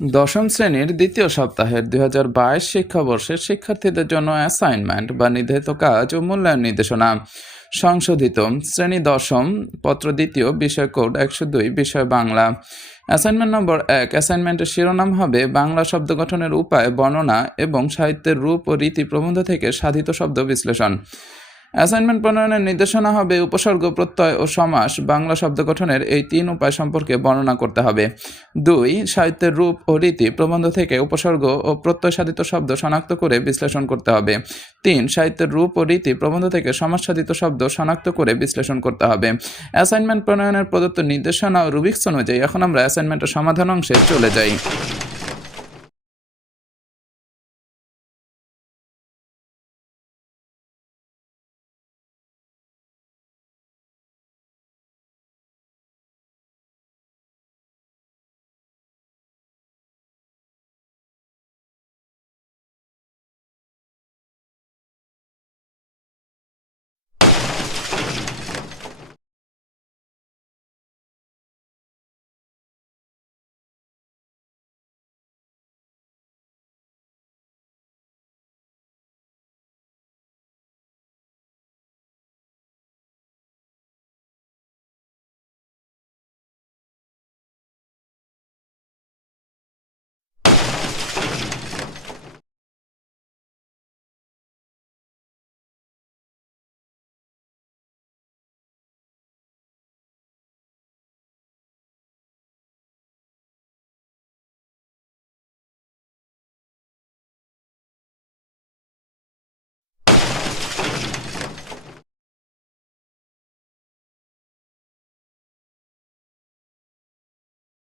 দশম শ্রেণীর দ্বিতীয় সপ্তাহের ২০২২ শিক্ষাবর্ষের শিক্ষার্থীদের জন্য অ্যাসাইনমেন্ট বা নির্ধারিত কাজ ও মূল্যায়ন নির্দেশনা সংশোধিত। শ্রেণী দশম, পত্র দ্বিতীয়, বিষয় কোড ১০২, বিষয় বাংলা। অ্যাসাইনমেন্ট নম্বর ১। অ্যাসাইনমেন্টের শিরোনাম হবে বাংলা শব্দ গঠনের উপায় বর্ণনা এবং সাহিত্যের রূপ ও রীতি প্রবন্ধ থেকে সাধিত শব্দ বিশ্লেষণ। অ্যাসাইনমেন্ট প্রণয়নের নির্দেশনা হবে উপসর্গ, প্রত্যয় ও সমাস বাংলা শব্দ গঠনের এই ৩ উপায় সম্পর্কে বর্ণনা করতে হবে। ২. সাহিত্যের রূপ ও রীতি প্রবন্ধ থেকে উপসর্গ ও প্রত্যয় সাধিত শব্দ শনাক্ত করে বিশ্লেষণ করতে হবে। ৩. সাহিত্যের রূপ ও রীতি প্রবন্ধ থেকে সমাস সাধিত শব্দ শনাক্ত করে বিশ্লেষণ করতে হবে। অ্যাসাইনমেন্ট প্রণয়নের প্রদত্ত নির্দেশনা ও রুবিক্স অনুযায়ী এখন আমরা অ্যাসাইনমেন্টের সমাধান অংশে চলে যাই।